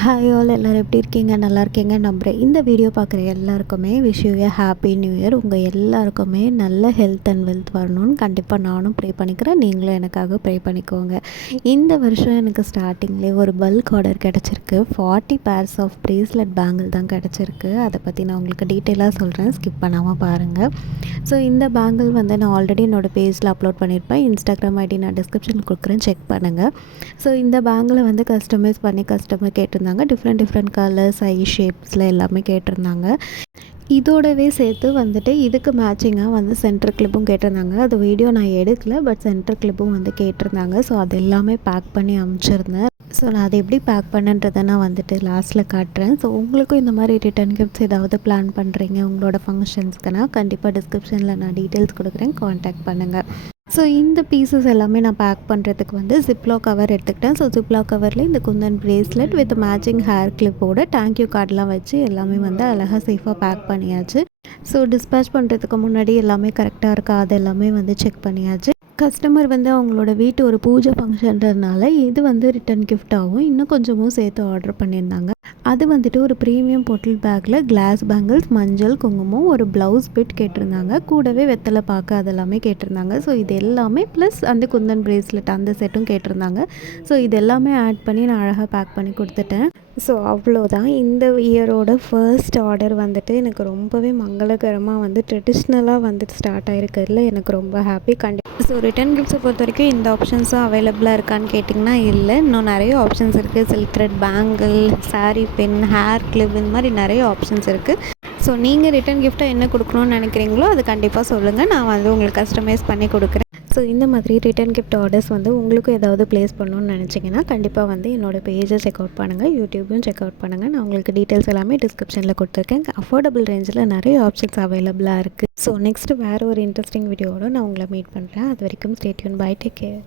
Hi all எல்லோரும் எப்படி இருக்கீங்க? நல்லா இருக்கீங்க நம்புகிறேன். இந்த வீடியோ பார்க்குற எல்லாருக்குமே wish you A happy new year. உங்கள் எல்லாருக்குமே நல்ல ஹெல்த் அண்ட் வெல்த் வரணும்னு கண்டிப்பாக நானும் ப்ரே பண்ணிக்கிறேன். நீங்களும் எனக்காக ப்ரே பண்ணிக்கோங்க. இந்த வருஷம் எனக்கு ஸ்டார்டிங்லேயே ஒரு பல்க் ஆர்டர் கிடச்சிருக்கு. 40 பேர்ஸ் ஆஃப் ப்ரேஸ்லெட் பேங்கிள் தான் கிடச்சிருக்கு. அதை பற்றி நான் உங்களுக்கு டீட்டெயிலாக சொல்கிறேன், ஸ்கிப் பண்ணாமல் பாருங்கள். ஸோ இந்த பேங்கிள் நான் ஆல்ரெடி என்னோடய பேஜில் அப்லோட் பண்ணியிருப்பேன். இன்ஸ்டாகிராம் ஐடி நான் டிஸ்கிரிப்ஷனில் கொடுக்குறேன், செக் பண்ணுங்கள். ஸோ இந்த பேங்கிளை கஸ்டமைஸ் பண்ணி கஸ்டமர் கேட்டிருந்தாங்க. டிஃப்ரெண்ட் கலர்ஸ், ஐ ஷேப்ஸில் எல்லாமே கேட்டிருந்தாங்க. இதோடவே சேர்த்து இதுக்கு மேட்சிங்காக சென்டர் கிளிப்பும் கேட்டிருந்தாங்க. அது வீடியோ நான் எடுக்கல, பட் சென்டர் கிளிப்பும் கேட்டிருந்தாங்க. ஸோ அது எல்லாமே பேக் பண்ணி அனுப்பிச்சிருந்தேன். ஸோ நான் அதை எப்படி பேக் பண்ணன்றதை நான் லாஸ்ட்டில் காட்டுறேன். ஸோ உங்களுக்கும் இந்த மாதிரி ரிட்டன் கிஃப்ட்ஸ் ஏதாவது பிளான் பண்ணுறீங்க உங்களோட ஃபங்க்ஷன்ஸ்க்குனா கண்டிப்பாக டிஸ்கிரிப்ஷனில் நான் டீட்டெயில்ஸ் கொடுக்குறேன், காண்டாக்ட் பண்ணுங்கள். ஸோ இந்த பீசஸ் எல்லாமே நான் பேக் பண்ணுறதுக்கு ஜிப்லா கவர் எடுத்துக்கிட்டேன். ஸோ ஜிப்லா கவரில் இந்த kundan bracelet with matching hair கிளிப்போட தேங்க்யூ கார்டெலாம் வச்சு எல்லாமே அழகாக சேஃபாக பேக் பண்ணியாச்சு. ஸோ டிஸ்பேச் பண்ணுறதுக்கு முன்னாடி எல்லாமே கரெக்டாக இருக்கா அது எல்லாமே செக் பண்ணியாச்சு. கஸ்டமர் அவங்களோட வீட்டு ஒரு பூஜை ஃபங்க்ஷன்றதுனால இது ரிட்டன் கிஃப்டாகவும் இன்னும் கொஞ்சமும் சேர்த்து ஆர்டர் பண்ணியிருந்தாங்க. அது ஒரு ப்ரீமியம் பொட்டில் பேக்கில் கிளாஸ் பேங்கிள்ஸ், மஞ்சள், குங்குமம், ஒரு ப்ளவுஸ் பிட் கேட்டிருந்தாங்க. கூடவே வெத்தலை பாக்கு அதெல்லாமே கேட்டிருந்தாங்க. ஸோ இது எல்லாமே ப்ளஸ் அந்த குந்தன் ப்ரேஸ்லெட் அந்த செட்டும் கேட்டிருந்தாங்க. ஸோ இது எல்லாமே ஆட் பண்ணி நான் அழகாக பேக் பண்ணி கொடுத்துட்டேன். ஸோ அவ்வளோதான். இந்த இயரோட ஃபர்ஸ்ட் ஆர்டர் எனக்கு ரொம்பவே மங்களகரமாக ட்ரெடிஷ்னலாக ஸ்டார்ட் ஆகிருக்கிறதுல எனக்கு ரொம்ப ஹாப்பி. ஸோ ரிட்டன் கிஃப்ட்ஸை பொறுத்த வரைக்கும் இந்த ஆப்ஷன்ஸும் அவைலபிளாக இருக்கான்னு கேட்டிங்கன்னா இல்லை, இன்னும் நிறைய ஆப்ஷன்ஸ் இருக்குது. சில்க் த்ரெட் பேங்கிள், சாரீ பின், ஹேர் கிளிப், இந்த மாதிரி நிறைய ஆப்ஷன்ஸ் இருக்குது. ஸோ நீங்கள் ரிட்டன் கிஃப்ட்டாக என்ன கொடுக்கணும்னு நினைக்கிறீங்களோ அது கண்டிப்பாக சொல்லுங்கள், நான் உங்களுக்கு கஸ்டமைஸ் பண்ணி கொடுக்குறேன். ஸோ இந்த மாதிரி ரிட்டன் கிஃப்ட் ஆர்டர்ஸ் உங்களுக்கும் ஏதாவது ப்ளேஸ் பண்ணணும்னு நினச்சிங்கன்னா கண்டிப்பாக என்னோடய பேஜை செக் அவுட் பண்ணுங்கள், யூடியூபையும் செக் அவுட் பண்ணுங்கள். நான் உங்களுக்கு டீட்டெயில்ஸ் எல்லாமே டிஸ்கிரிப்ஷனில் கொடுத்துருக்கேன். அஃபோர்டபுள் ரேஞ்சில் நிறைய ஆப்ஷன்ஸ் அவைலபிளாக இருக்குது. ஸோ நெக்ஸ்ட்டு வேறு ஒரு இன்ட்ரெஸ்டிங் வீடியோவோட நான் உங்களை மீட் பண்ணுறேன். அது வரைக்கும் stay tuned. Bye, take care.